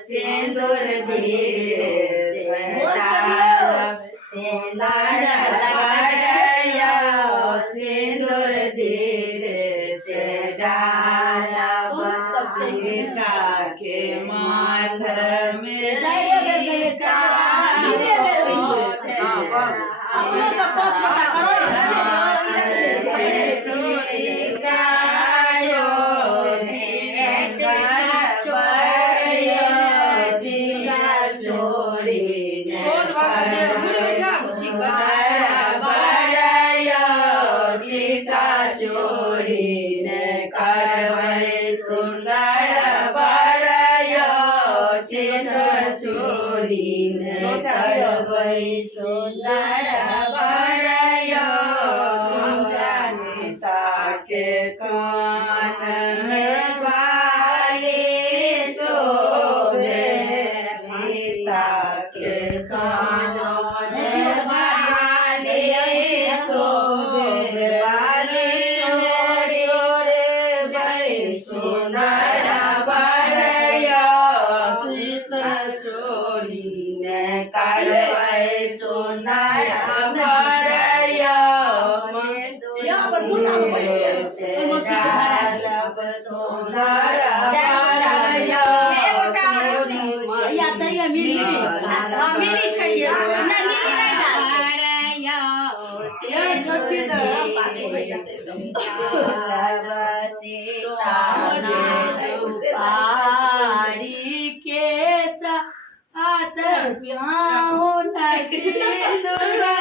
सिंदूर धीरे से सिंदूर लगाया सिंदूर धीरे से डाला सीता के माथ में चोरी ने करवै सुंदर बड़यो सीता चोरी ने करवै सुंदर बड़यो सीता के कान में बाली शोभे सीता के कान में बाली शोभे सुंदर बड़यो सीता चोरी ने करवै सुंदर बड़यो से डालब सुंदर बड़यो पारी के साथ सिंदूर